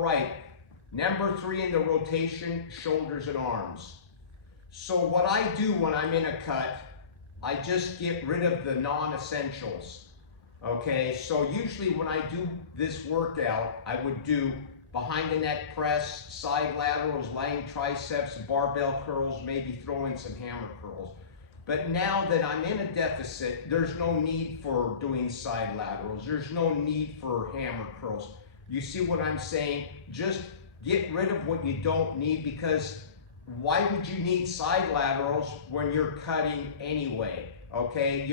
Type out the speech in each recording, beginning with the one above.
All right, number 3 in the rotation, shoulders and arms. So what I do when I'm in a cut, I just get rid of the non-essentials. Okay, so usually when I do this workout, I would do behind the neck press, side laterals, lying triceps, barbell curls, maybe throw in some hammer curls. But now that I'm in a deficit, there's no need for doing side laterals. There's no need for hammer curls. You see what I'm saying? Just get rid of what you don't need, because why would you need side laterals when you're cutting anyway? Okay,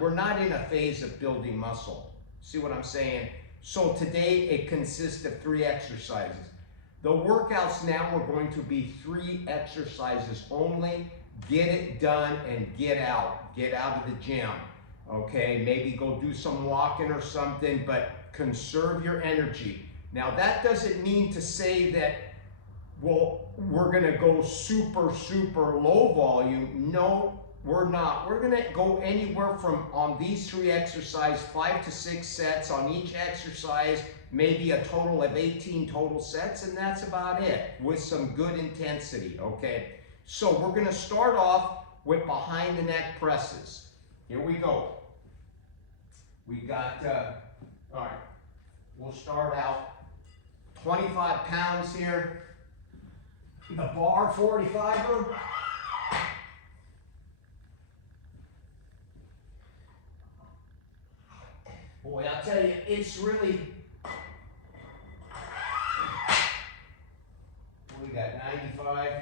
we're not in a phase of building muscle. See what I'm saying? So today it consists of 3 exercises. The workouts now are going to be 3 exercises only. Get it done and get out. Get out of the gym. Okay, maybe go do some walking or something, but conserve your energy. Now that doesn't mean to say that, well, we're gonna go super low volume. No, we're not. We're gonna go anywhere from, on these 3 exercises, 5 to 6 sets on each exercise, maybe a total of 18 total sets, and that's about it, with some good intensity, okay? So we're gonna start off with behind the neck presses. Here we go. We got, all right, we'll start out 25 pounds here. The bar 45er. Boy, I'll tell you, it's really, we got 95.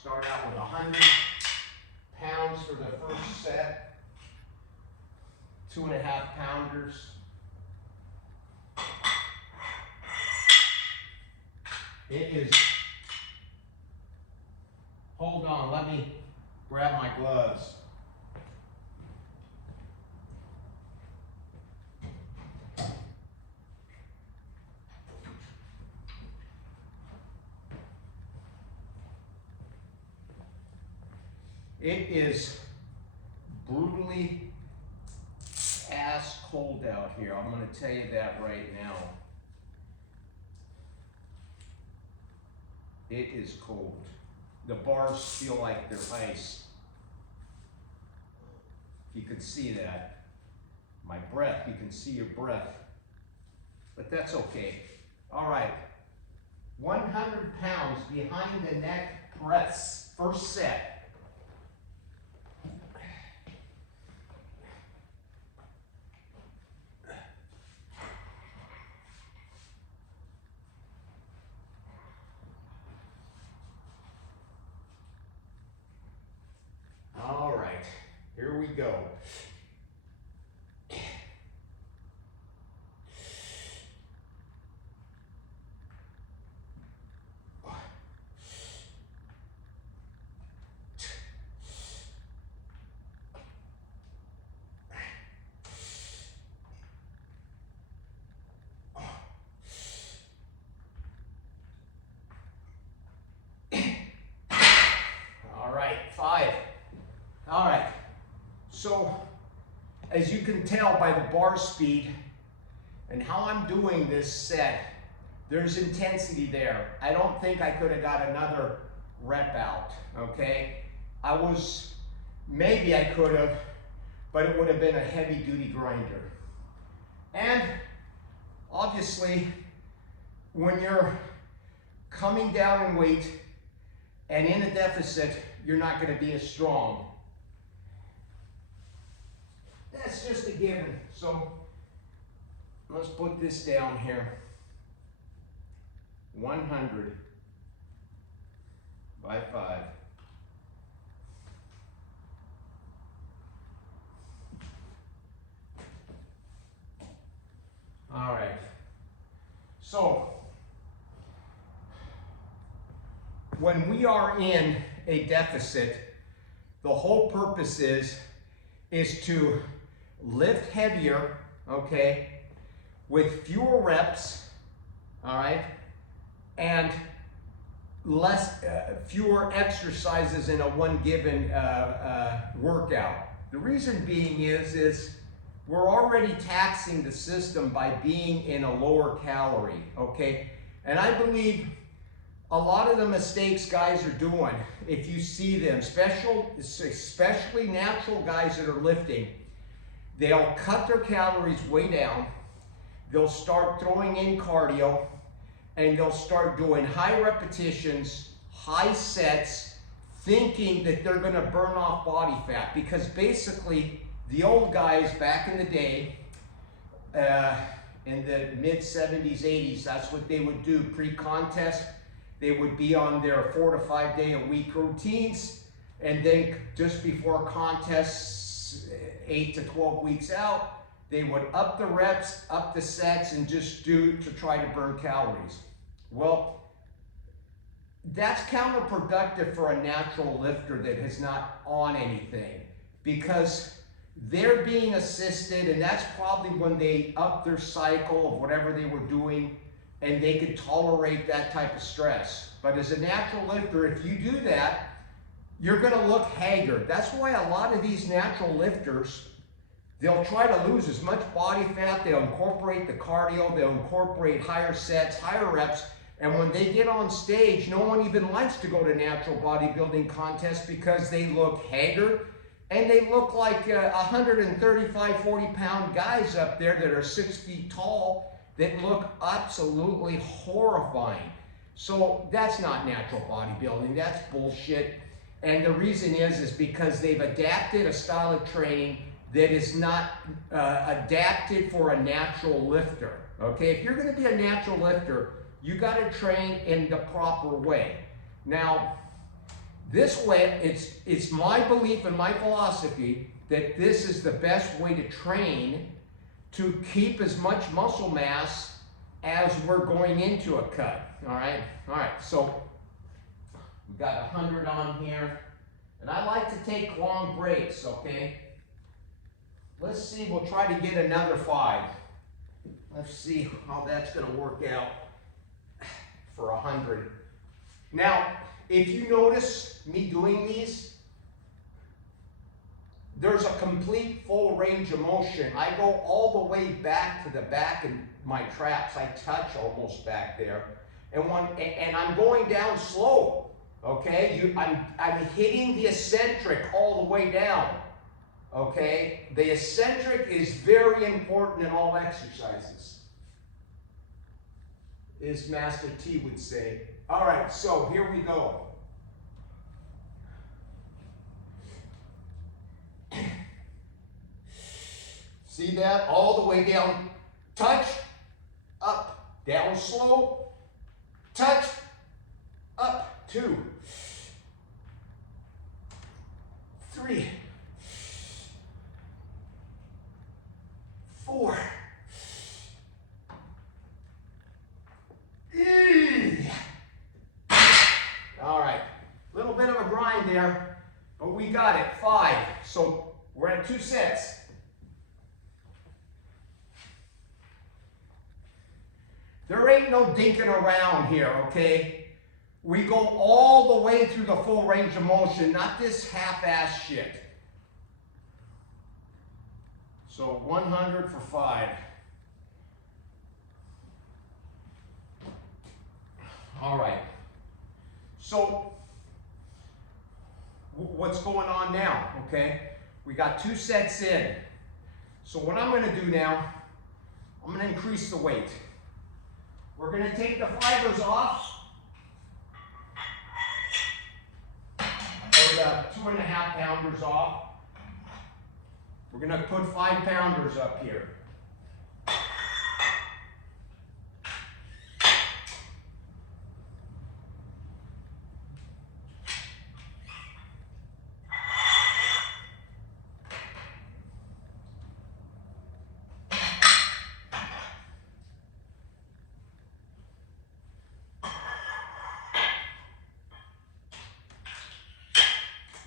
Start out with 100 pounds for the first set. 2.5 pounders. It is, hold on, let me grab my gloves. It is brutally ass cold out here. I'm going to tell you that right now. It is cold. The bars feel like they're ice. You can see that. My breath, you can see your breath. But that's okay. All right. 100 pounds behind the neck press. First set. All right, here we go. All right, 5. All right, so as you can tell by the bar speed and how I'm doing this set, there's intensity there. I don't think I could have got another rep out, okay? Maybe I could have, but it would have been a heavy duty grinder. And obviously, when you're coming down in weight and in a deficit, you're not gonna be as strong. That's just a given. So let's put this down here. 100 by 5. All right. So when we are in a deficit, the whole purpose is to lift heavier, okay, with fewer reps, all right, and fewer exercises in a one given workout. The reason being is we're already taxing the system by being in a lower calorie, okay? And I believe a lot of the mistakes guys are doing, if you see them, especially natural guys that are lifting, they'll cut their calories way down, they'll start throwing in cardio, and they'll start doing high repetitions, high sets, thinking that they're gonna burn off body fat, because basically the old guys back in the day, in the mid 70s, 80s, that's what they would do pre-contest. They would be on their 4 to 5 day a week routines, and then just before contests, 8 to 12 weeks out, they would up the reps, up the sets, and just do to try to burn calories. Well, that's counterproductive for a natural lifter that is not on anything, because they're being assisted, and that's probably when they up their cycle of whatever they were doing, and they could tolerate that type of stress. But as a natural lifter, if you do that, you're gonna look haggard. That's why a lot of these natural lifters, they'll try to lose as much body fat, they'll incorporate the cardio, they'll incorporate higher sets, higher reps, and when they get on stage, no one even likes to go to natural bodybuilding contests because they look haggard, and they look like 135, 40-pound guys up there that are 6 feet tall that look absolutely horrifying. So that's not natural bodybuilding, that's bullshit. And the reason is because they've adapted a style of training that is not adapted for a natural lifter, okay? If you're gonna be a natural lifter, you gotta train in the proper way. Now, this way, it's my belief and my philosophy that this is the best way to train to keep as much muscle mass as we're going into a cut, all right? All right, so we got 100 on here, and I like to take long breaks, okay? Let's see, we'll try to get another 5. Let's see how that's gonna work out for 100. Now, if you notice me doing these, there's a complete full range of motion. I go all the way back to the back in my traps. I touch almost back there. And I'm going down slow, okay? I'm hitting the eccentric all the way down, okay? The eccentric is very important in all exercises, as Master T would say. All right, so here we go. See that? All the way down. Touch, up, down slow, touch, up, 2, 3, 4. All right, little bit of a grind there, but we got it. 5. So we're at 2 sets. There ain't no dinking around here, okay? We go all the way through the full range of motion, not this half-ass shit. So 100 for 5. All right. So what's going on now, okay? We got 2 sets in. So what I'm gonna do now, I'm gonna increase the weight. We're gonna take the fibers off. Or the 2.5 pounders off. We're gonna put 5 pounders up here.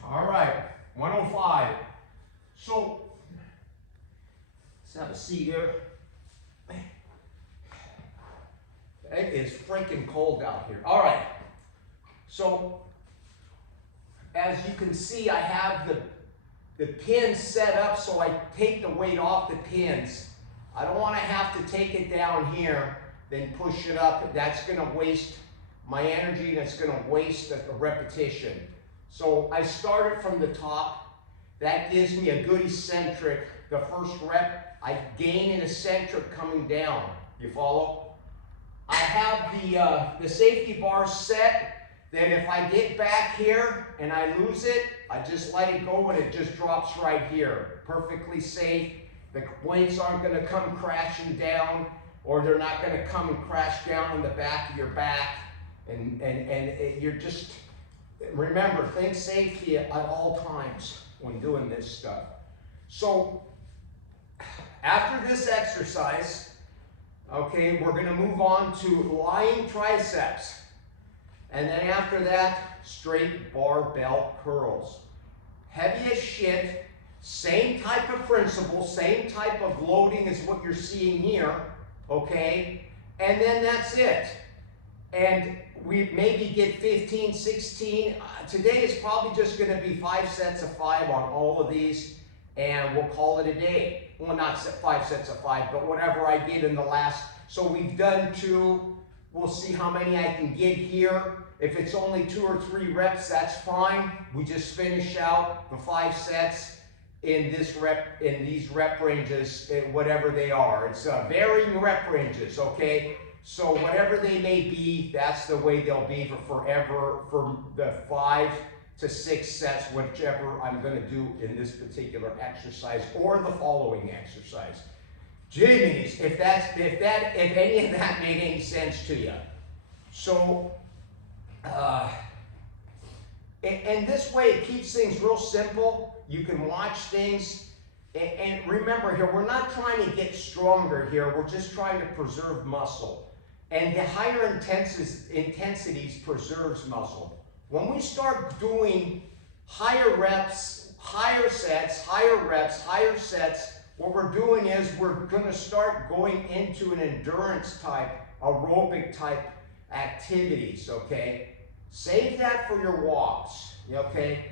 All right, 105. So, let's have a seat here. It is freaking cold out here. All right, so as you can see, I have the pins set up so I take the weight off the pins. I don't want to have to take it down here, then push it up. That's going to waste my energy and it's going to waste a repetition. So I started from the top. That gives me a good eccentric. The first rep, I gain an eccentric coming down. You follow? I have the safety bar set. Then if I get back here and I lose it, I just let it go and it just drops right here. Perfectly safe. The weights aren't going to come crashing down, or they're not going to come and crash down on the back of your back. And you're just, remember, think safety at all times when doing this stuff. So after this exercise, okay, we're going to move on to lying triceps. And then after that, straight barbell curls. Heavy as shit, same type of principle, same type of loading as what you're seeing here, okay? And then that's it. And we maybe get 15, 16. Today is probably just going to be 5 sets of 5 on all of these, and we'll call it a day. Well, not 5 sets of 5, but whatever I did in the last. So we've done 2. We'll see how many I can get here. If it's only 2 or 3 reps, that's fine. We just finish out the 5 sets in these rep ranges, whatever they are. It's varying rep ranges, okay? So whatever they may be, that's the way they'll be for forever, for the 5 to 6 sets, whichever I'm going to do in this particular exercise or the following exercise. Jimmies, if any of that made any sense to you. So, and this way it keeps things real simple. You can watch things, and remember here, we're not trying to get stronger here. We're just trying to preserve muscle. And the higher intensities preserves muscle. When we start doing higher reps, higher sets, higher reps, higher sets, what we're doing is we're going to start going into an endurance type, aerobic type activities, okay? Save that for your walks, okay?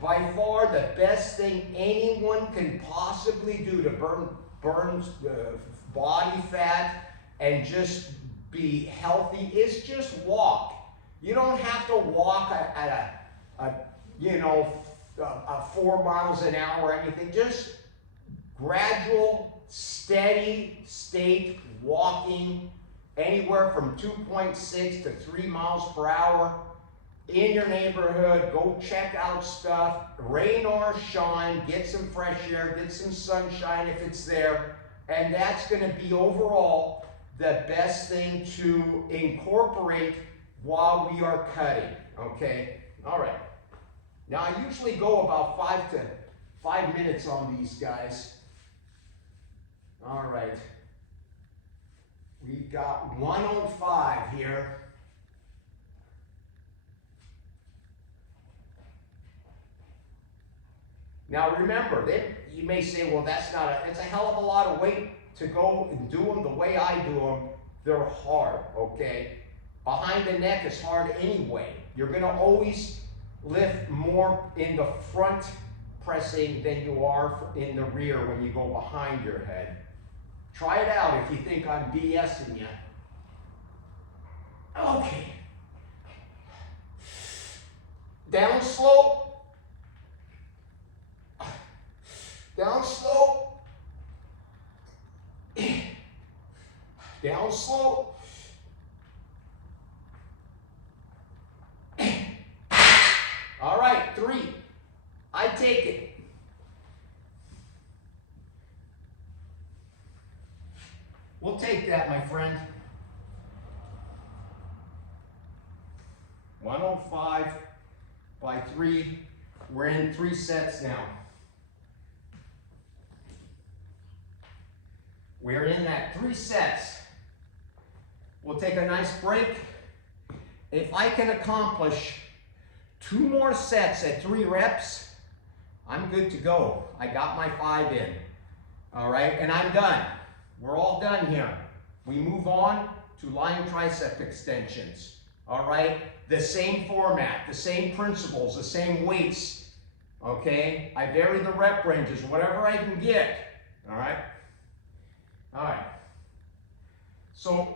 By far the best thing anyone can possibly do to burn body fat and just be healthy is just walk. You don't have to walk at a 4 miles an hour or anything. Just gradual, steady state walking, anywhere from 2.6 to 3 miles per hour in your neighborhood. Go check out stuff, rain or shine, get some fresh air, get some sunshine if it's there, and that's going to be overall the best thing to incorporate while we are cutting, okay? All right. Now, I usually go about 5 minutes on these guys. All right. We've got 105 here. Now remember, you may say, well, it's a hell of a lot of weight to go and do them the way I do them. They're hard, okay? Behind the neck is hard anyway. You're going to always lift more in the front pressing than you are in the rear when you go behind your head. Try it out if you think I'm BSing you. Okay. Down slow. Down slow. Down slow. All right, 3. I take it. We'll take that, my friend. 105 by 3. We're in 3 sets now. We're in that 3 sets. We'll take a nice break. If I can accomplish 2 more sets at 3 reps, I'm good to go. I got my 5 in. All right, and I'm done. We're all done here. We move on to lying tricep extensions. All right, the same format, the same principles, the same weights. Okay, I vary the rep ranges, whatever I can get. All right. All right. So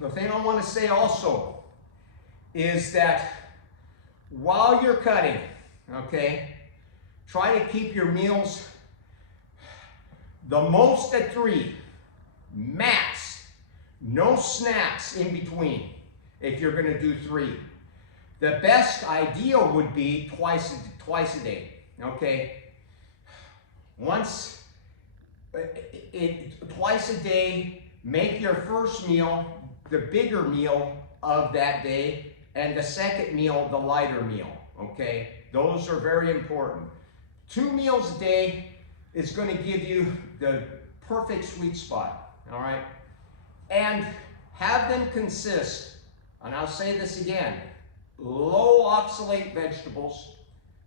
the thing I want to say also is that while you're cutting, okay, try to keep your meals the most at 3, max. No snacks in between if you're going to do 3. The best ideal would be twice a day, okay? Twice a day, make your first meal the bigger meal of that day, and the second meal the lighter meal, okay? Those are very important. 2 meals a day is going to give you the perfect sweet spot, all right? And have them consist, and I'll say this again, low oxalate vegetables,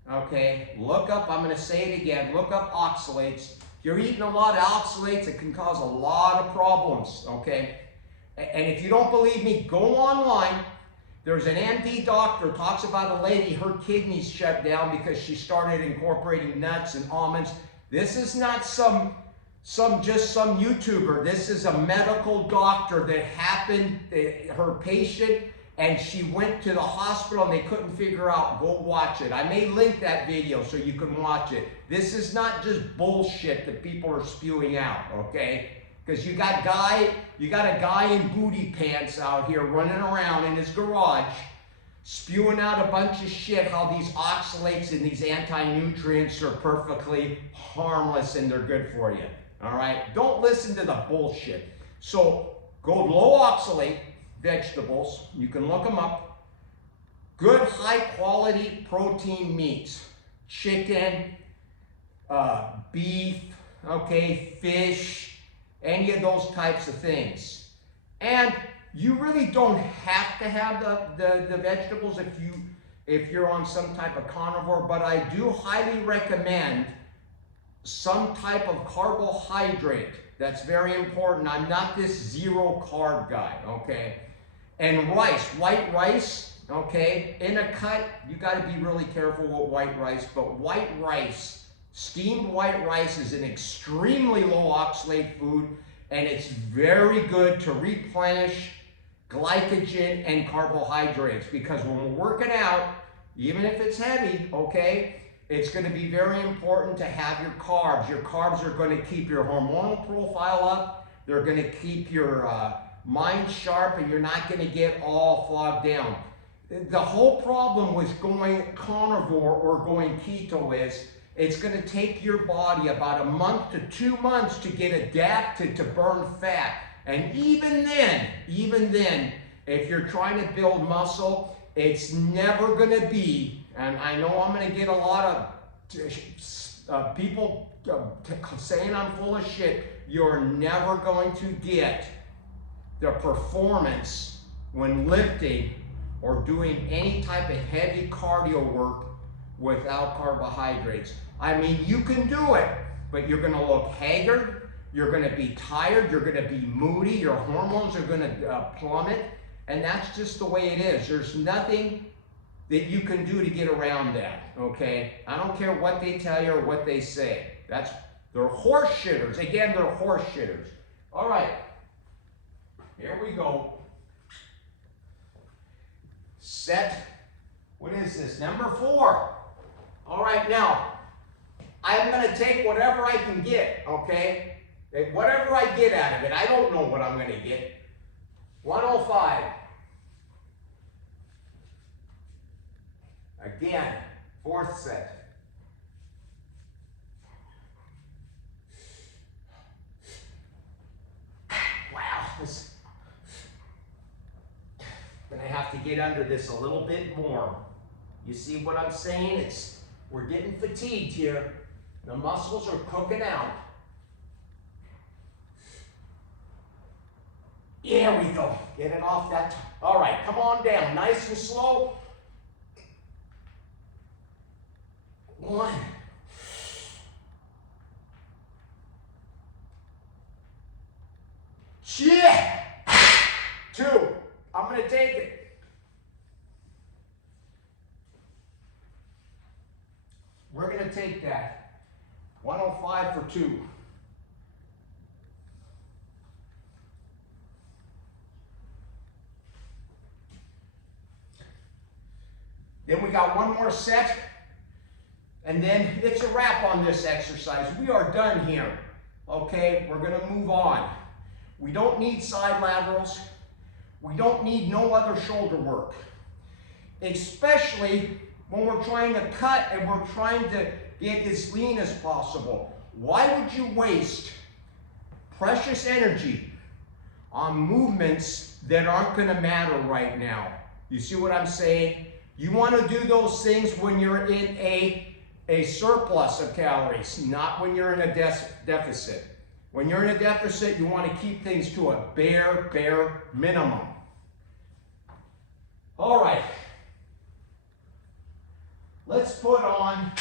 okay? Look up, I'm going to say it again, look up oxalates. If you're eating a lot of oxalates, it can cause a lot of problems, okay? And if you don't believe me, go online. There's an MD doctor talks about a lady, her kidneys shut down because she started incorporating nuts and almonds. This is not some YouTuber. This is a medical doctor that happened, her patient, and she went to the hospital and they couldn't figure out. Go watch it. I may link that video so you can watch it. This is not just bullshit that people are spewing out, okay? Because you got a guy in booty pants out here running around in his garage spewing out a bunch of shit how these oxalates and these anti-nutrients are perfectly harmless and they're good for you. All right? Don't listen to the bullshit. So go low oxalate vegetables. You can look them up. Good high quality protein meats. Chicken, beef, okay, fish, any of those types of things. And you really don't have to have the vegetables if you're on some type of carnivore, but I do highly recommend some type of carbohydrate. That's very important. I'm not this zero carb guy, okay? And rice, white rice, okay? In a cut, you got to be really careful with white rice, but white rice, steamed white rice is an extremely low oxalate food, and it's very good to replenish glycogen and carbohydrates, because when we're working out, even if it's heavy, okay, it's going to be very important to have your carbs. Your carbs are going to keep your hormonal profile up. They're going to keep your mind sharp, and you're not going to get all fogged down. The whole problem with going carnivore or going keto is it's going to take your body about a month to 2 months to get adapted to burn fat. And even then, if you're trying to build muscle, it's never going to be, and I know I'm going to get a lot of people saying I'm full of shit, you're never going to get the performance when lifting or doing any type of heavy cardio work without carbohydrates. I mean, you can do it, but you're going to look haggard. You're going to be tired, you're going to be moody, your hormones are going to plummet, and that's just the way it is. There's nothing that you can do to get around that, okay? I don't care what they tell you or what they say. They're horse shitters. Again, they're horse shitters. All right, here we go. Set, what is this? Number 4. All right, now, I'm going to take whatever I can get, okay? Whatever I get out of it, I don't know what I'm going to get. 105. Again, 4th set. Wow. I'm going to have to get under this a little bit more. You see what I'm saying? We're getting fatigued here. The muscles are cooking out. There we go. Get it off that. All right, come on down. Nice and slow. 1. Shit. 2. I'm going to take it. going to take that. 105 for 2. Then we got one more set, and then it's a wrap on this exercise. We are done here, okay? We're gonna move on. We don't need side laterals. We don't need no other shoulder work, especially when we're trying to cut and we're trying to get as lean as possible. Why would you waste precious energy on movements that aren't gonna matter right now? You see what I'm saying? You want to do those things when you're in a surplus of calories, not when you're in a deficit. When you're in a deficit, you want to keep things to a bare minimum. All right. Let's put on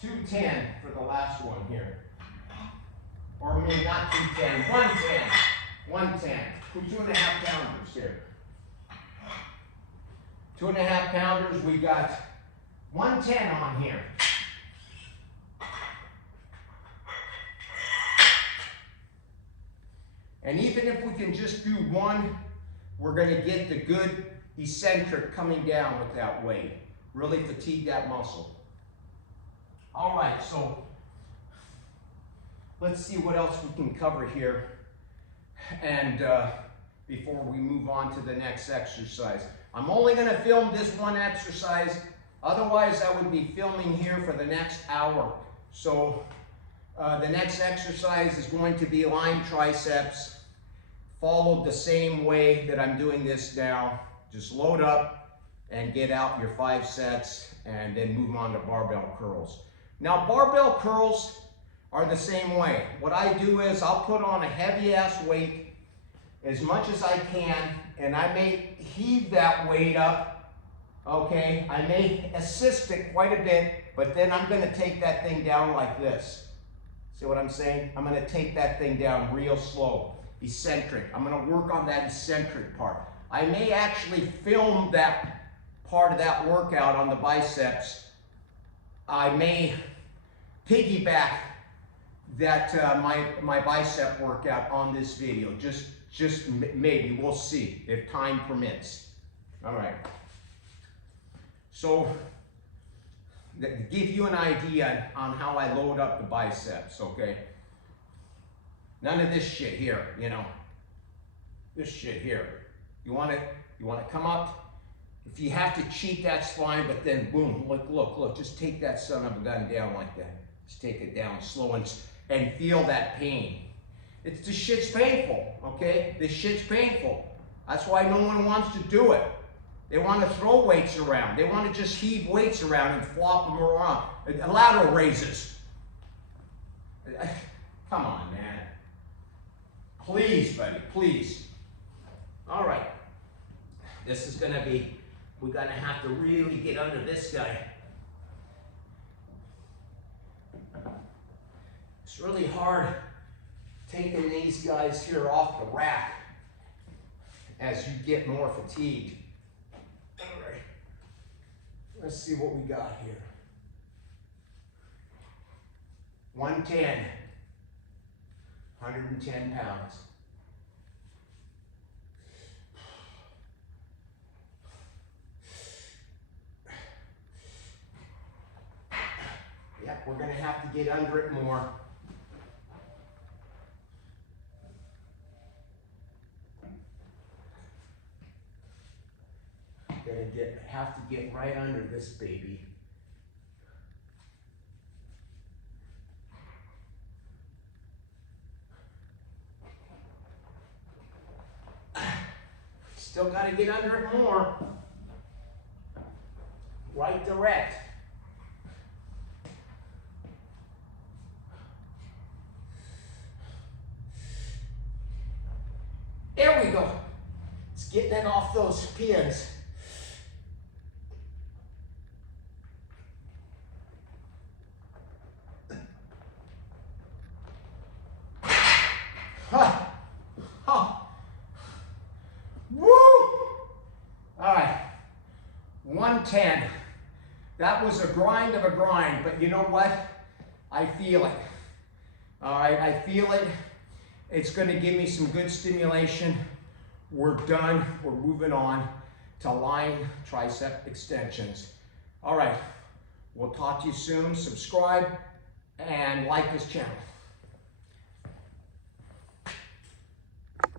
210 for the last one here. Or maybe not 210, 110. 110. Put 2.5 pounders here. 2.5 pounders, we got 110 on here. And even if we can just do one, we're going to get the good eccentric coming down with that weight. Really fatigue that muscle. All right, so let's see what else we can cover here. And before we move on to the next exercise. I'm only going to film this one exercise. Otherwise, I would be filming here for the next hour. So the next exercise is going to be lying triceps, followed the same way that I'm doing this now. Just load up and get out your 5 sets and then move on to barbell curls. Now, barbell curls are the same way. What I do is I'll put on a heavy ass weight as much as I can, and I may heave that weight up, okay? I may assist it quite a bit, but then I'm gonna take that thing down like this. See what I'm saying? I'm gonna take that thing down real slow, eccentric. I'm gonna work on that eccentric part. I may actually film that part of that workout on the biceps. I may piggyback that my bicep workout on this video, just maybe, we'll see if time permits. All right. So, to give you an idea on how I load up the biceps, okay? None of this shit here, you know. This shit here. You want to come up. If you have to cheat, that's fine, but then boom, look, just take that son of a gun down like that. Just take it down slow and feel that pain. This shit's painful, okay? This shit's painful. That's why no one wants to do it. They want to throw weights around. They want to just heave weights around and flop them around. Lateral raises. Come on, man. Please, buddy, please. All right. This is going to be, we're going to have to really get under this guy. It's really hard taking these guys here off the rack as you get more fatigued. All right, let's see what we got here. 110, 110 pounds. Yep, we're gonna have to get under it more. Have to get right under this baby. Still got to get under it more. Right direct. There we go. It's getting it off those pins. Woo! All right, 110. That was a grind of a grind, but you know what? I feel it. All right, I feel it. It's going to give me some good stimulation. We're done. We're moving on to lying tricep extensions. All right, we'll talk to you soon. Subscribe and like this channel.